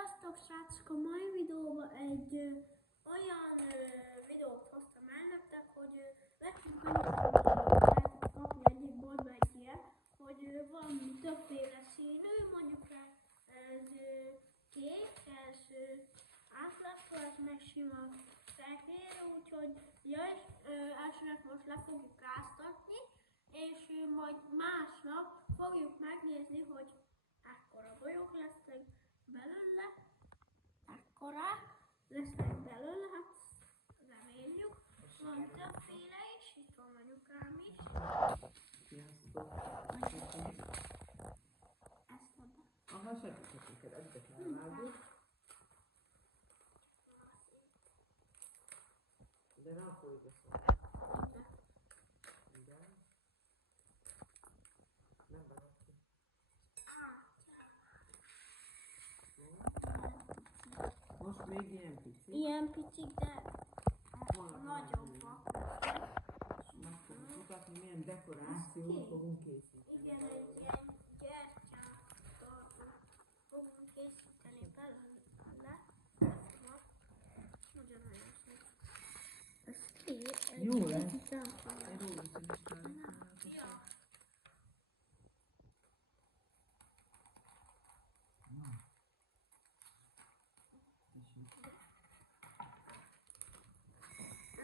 Sziasztok srácok! A mai videóban egy olyan videót hoztam el nektek, hogy vettünk annyit kapni egyik boltba egy ilyen, hogy van többféle színű, mondjuk ez kék, ez átlátszó, ez meg sima fehér, úgyhogy elsőnek most le fogjuk áztatni, és majd másnap fogjuk megnézni, hogy ekkora bolyok lesznek belőle, ekkorák lesznek belőle, hát reméljük. Van többféle is, itt van anyukám is. Ezt oda. Aha, segíthetünk, ezeket elvágjuk. De nem fogjuk beszélni. Igen. Nem vágok ki. Most még ilyen pici. Ilyen picik, de nagyobbak. Meg fogunk mutatni, milyen dekorációt fogunk készíteni. Igen, egy ilyen gyertyát fogunk készíteni belőle. Nagyon szép. Ez két. Jó lesz. Egy rózsaszín is kell.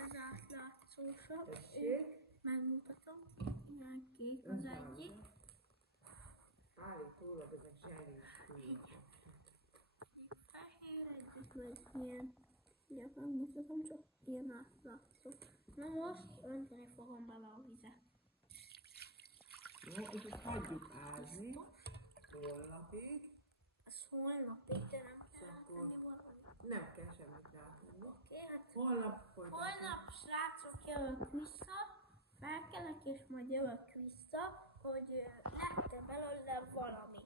Ez átlátszósabb. Tessék. Megmutatom. Ilyen kék az egyik. Állítólag ezek zselés. Egyik fehér, egyik meg ilyen. Ugye megmutatom, csak ilyen átlátszó. Na most önteni fogom bele a vizet. Jó, és ezt hagyjuk ázni holnapig. Ez holnapig, de nem kell Akkor rátenni valamit. nem kell semmit rátenni. Oké, hát Holnap folytatjuk. holnap srácok jövök vissza, felkelek és majd jövök vissza, hogy lett-e belőle valami.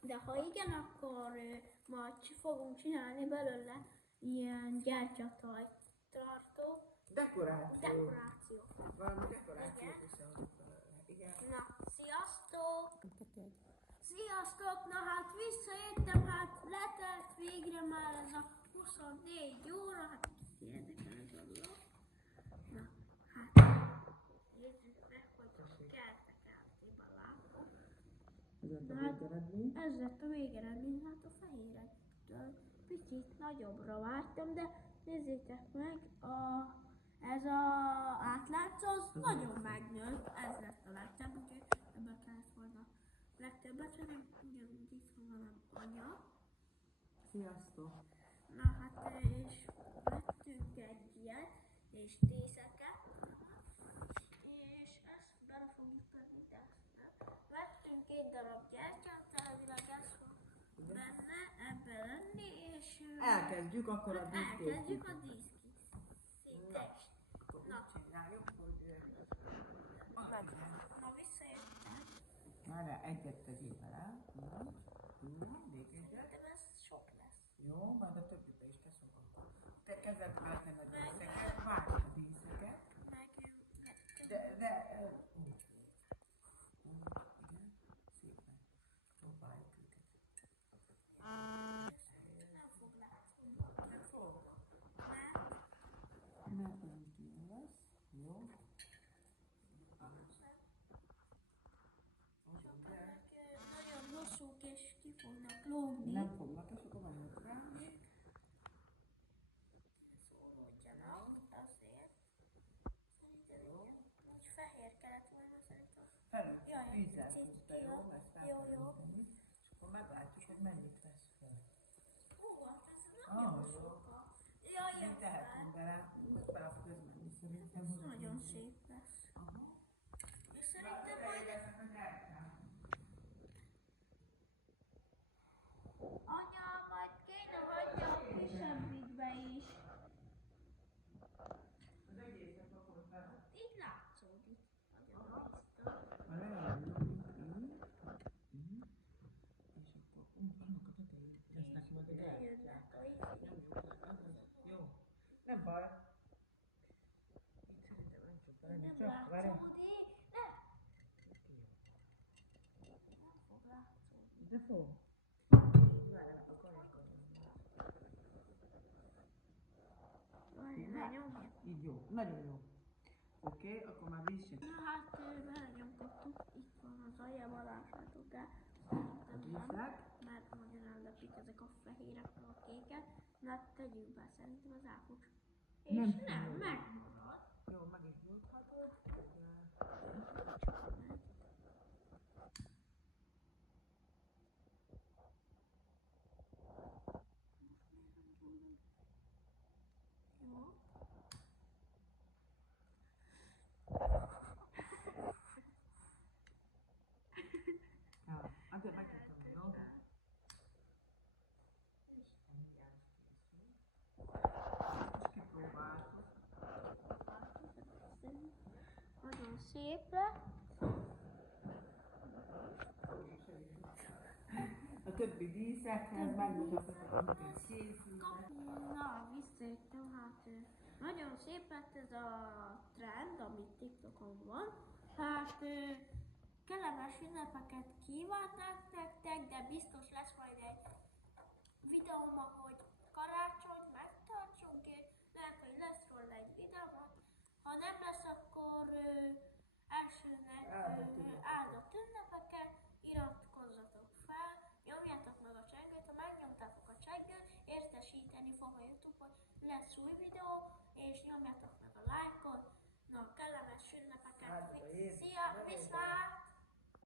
De ha igen, akkor majd fogunk csinálni belőle ilyen gyertyatartó Dekoráció. dekorációt. Valami dekorációt Igen. összehozunk belőle. Igen. Na, sziasztok! Sziasztok! Na hát visszajöttem, hát letelt végre már ez a 24 óra, hát érdekel ez a dolog. Na, hát nézzük meg, hogy keltek el Tibalától. Ez lett a végeredmény. Ez lett a végeredmény, hát a fehérektől picit nagyobbra vártam, de nézzétek meg, ez a átlátszó az nagyon megnőtt, ez lett a legtöbb, úgyhogy ebből kellett volna legtöbbet venni, ugyanúgy itt van anya. Sziasztok! Na hát, és vettünk egy ilyet, és díszeket, és ezt bele fogjuk tenni, de ezt nem. Vettünk egy darab gyertyát, elvileg ez fog benne, ebben lenni, és Elkezdjük akkor a elkezdjük a díszkészítést. díszkészítést. Na, Csináljuk, hogy... na visszajöttem. Várjál, egyet tegyél bele. Jó, végézet. Szerintem ez sok lesz. Jó, majd a többibe is teszünk akkor. Te kezded beletenni a díszeket, várj a díszeket. Meg vettem. Igen, szépen próbáljuk őket. Nem fog látszani. Nem fog? Mert Mert nem jó lesz. Jó. nagyon hosszúk és ki fognak lógni. Nem fognak, és akkor vannak rá még. Szóródjanak azért. Szerintem igen. Úgy fehér kellett volna szerintem. Felült Jaj, egy vízzel picit közben, ki, jó? Ezt fel jó, kell jó. önteni, és akkor meglátjuk, hogy mennyit vesz fel. Hát ez nagyon Jó. sokkal. Jaj, Mit jön tehetünk fel. bele? Bele fog ez menni szerintem. Ez hogy- nagyon szép lesz. Aha. És szerintem majd anya majd kéne hagyja a kisebbikbe is. Az egészet akkor fel. Így látszódik. Nagyon biztos. Ha legalább így. És akkor annak a tetején lesznek majd a gyertyák. Jönnek a izé. Jó. Nem baj. Itt szerintem nem csak bele, Nem csak várj. látszódik. Nem fog látszódni. De fog. Várj, akkor Jó, nagyon jó. Oké, akkor már mi is egy Na hát, belenyomkodtuk, itt van az aljában, lássátok el. a díszek. Mert nagyon ellepik ezek a fehérek, meg a kékek. Na, tegyük be, szerintem az ápocs. És Nem nem, jó. megmarad. Jó, meg is nyújthatod. Jó. Ja, azért megnyomtam, jó? Most kipróbáltuk. Nagyon szép lett. A többi díszekhez megmutathatok, amit is készültek. Na, visszajöttem, hát nagyon szép lett ez a trend, amit TikTokon van. Hát kellemes ünnepeket kívánok nektek, de biztos lesz majd egy videóm, ahogy karácsonyt megtartsunk, és lehet, hogy lesz róla egy videóm. Ha nem lesz, akkor elsőnek áldott ünnepeket, iratkozzatok fel, nyomjátok meg a csengőt, ha megnyomtátok a csengőt, értesíteni fog a YouTube, hogy lesz új videó, és nyomjátok meg a lájkot. Na, kellemes ünnepeket! Szia, viszlát!